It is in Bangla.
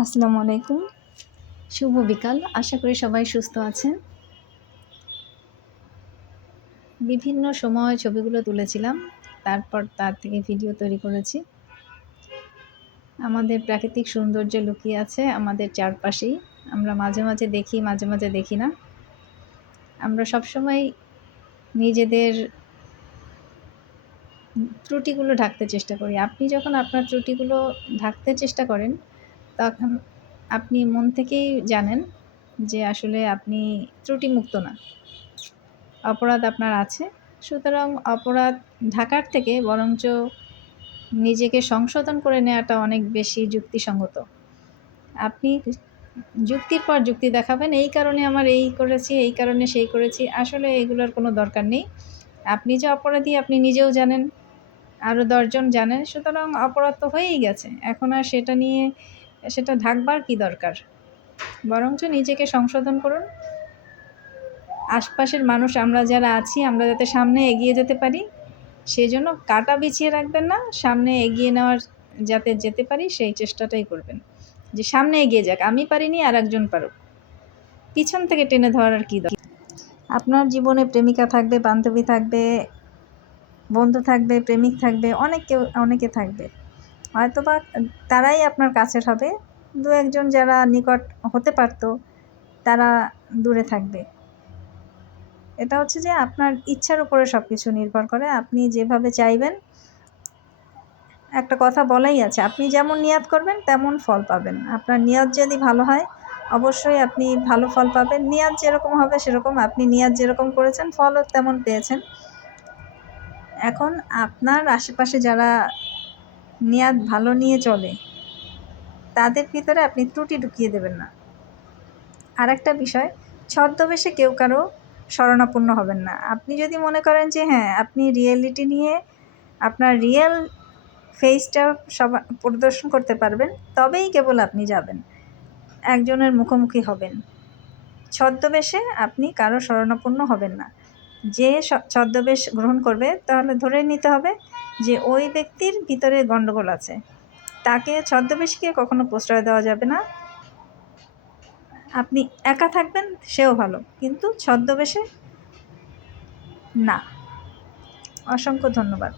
আসসালামু আলাইকুম। শুভ বিকাল। আশা করি সবাই সুস্থ আছেন। বিভিন্ন সময় ছবিগুলো তুলেছিলাম। তারপর তার থেকে ভিডিও তৈরি করেছি। আমাদের প্রাকৃতিক সৌন্দর্য লুকিয়ে আছে আমাদের চারপাশেই। আমরা মাঝে, মাঝে দেখি, মাঝে, মাঝে দেখি না। আমরা সবসময় নিজেদের ত্রুটিগুলো ঢাকতে চেষ্টা করি। আপনি যখন আপনার ত্রুটিগুলো ঢাকতে চেষ্টা করেন, তখন আপনি মন থেকেই জানেন যে আসলে আপনি ত্রুটিমুক্ত না। অপরাধ আপনার আছে। সুতরাং অপরাধ ঢাকার থেকে বরঞ্চ নিজেকে সংশোধন করে নেওয়াটা অনেক বেশি যুক্তিসঙ্গত। আপনি যুক্তির পর যুক্তি দেখাবেন, এই কারণে আমার এই করেছি, এই কারণে সেই করেছি। আসলে এগুলোর কোনো দরকার নেই। আপনি যে অপরাধী আপনি নিজেও জানেন, আরও ১০ জন জানেন। সুতরাং অপরাধ তো হয়েই গেছে। এখন আর সেটা ঢাকবার কী দরকার? বরঞ্চ নিজেকে সংশোধন করুন। আশপাশের মানুষ আমরা যারা আছি আমরা যাতে সামনে এগিয়ে যেতে পারি, সেজন্য কাঁটা বিছিয়ে রাখবেন না, সামনে এগিয়ে নেওয়ার যাতে যেতে পারি সেই চেষ্টাটাই করবেন। যে সামনে এগিয়ে যাক, আমি পারিনি আরেকজন পারুক। পিছন থেকে টেনে ধরার কী দরকার? আপনার জীবনে প্রেমিকা থাকবে, বান্ধবী থাকবে, বন্ধু থাকবে, প্রেমিক থাকবে, অনেকে থাকবে। হয়তোবা তারাই আপনার কাছের হবে। ২-১ জন যারা নিকট হতে পারত, তারা দূরে থাকবে। এটা হচ্ছে যে আপনার ইচ্ছার উপরে সব কিছু নির্ভর করে। আপনি যেভাবে চাইবেন, একটা কথা বলাই আছে, আপনি যেমন নিয়াত করবেন তেমন ফল পাবেন। আপনার নিয়ত যদি ভালো হয়, অবশ্যই আপনি ভালো ফল পাবেন। নিয়ত যেরকম হবে সেরকম, আপনি নিয়ত যেরকম করেছেন ফলও তেমন পেয়েছেন। এখন আপনার আশেপাশে যারা নিয়ত ভালো নিয়ে চলে, তাদের ভিতরে আপনি ত্রুটি ঢুকিয়ে দেবেন না। আরেকটা বিষয়, ছদ্মবেশে কেউ কারো শরণাপন্ন হবেন না। আপনি যদি মনে করেন যে হ্যাঁ, আপনি রিয়েলিটি নিয়ে আপনার রিয়েল ফেসটা প্রদর্শন করতে পারবেন, তবেই কেবল আপনি যাবেন, একজনের মুখোমুখি হবেন। ছদ্মবেশে আপনি কারো শরণাপন্ন হবেন না। যে ছদ্মবেশ গ্রহণ করবে, তাহলে ধরে নিতে হবে যে ওই ব্যক্তির ভিতরে গণ্ডগোল আছে। তাকে ছদ্মবেশকে কখনো প্রশ্রয় দেওয়া যাবে না। আপনি একা থাকবেন সেও ভালো, কিন্তু ছদ্মবেশে না। অসংখ্য ধন্যবাদ।